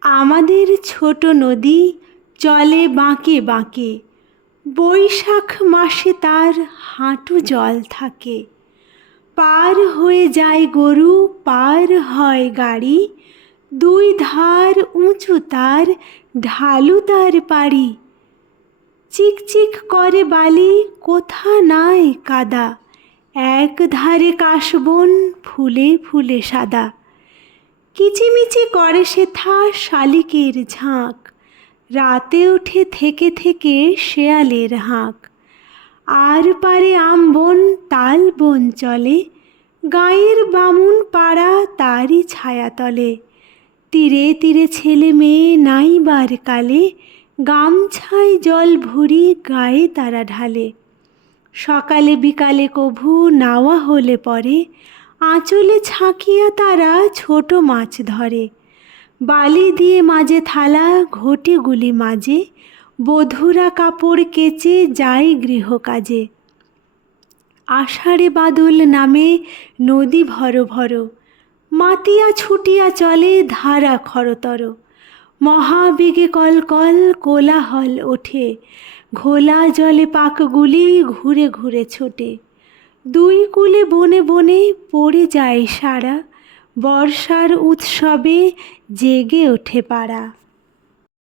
আমাদের ছোট নদী চলে বাঁকে বাঁকে। বৈশাখ মাসে তার হাঁটু জল থাকে। পার হয়ে যায় গরু, পার হয় গাড়ি। দুই ধার উঁচু তার, ঢালু তার পাড়ি। চিকচিক করে বালি, কোথা নাই কাদা। এক ধারে কাশবন ফুলে ফুলে সাদা। কিচিমিচি করে সেথা শালিকের ঝাঁক। রাতে উঠে থেকে থেকে শেয়ালের হাঁক। আর পারে আমবন তাল বন চলে। গাঁয়ের বামুন পাড়া তারই ছায়াতলে তীরে তীরে ছেলে মেয়ে নাইবার কালে। গামছায় জল ভরি গায়ে তারা ঢালে। সকালে বিকালে কভু নাওয়া হলে পরে। আঁচলে ছাঁকিয়া তারা ছোট মাছ ধরে। বালি দিয়ে মাঝে থালা, ঘটিগুলি মাঝে। বধুরা কাপড় কেচে যায় গৃহকাজে। আষাঢ়ে বাদল নামে নদী ভর ভর। মাতিয়া ছুটিয়া চলে ধারা খরতর। মহাবেগে কলকল কোলাহল ওঠে। ঘোলা জলে পাকগুলি ঘুরে ঘুরে ছোটে। দুই কুলে বনে বনে পড়ে যায় সারা। বর্ষার উৎসবে জেগে ওঠে পাড়া।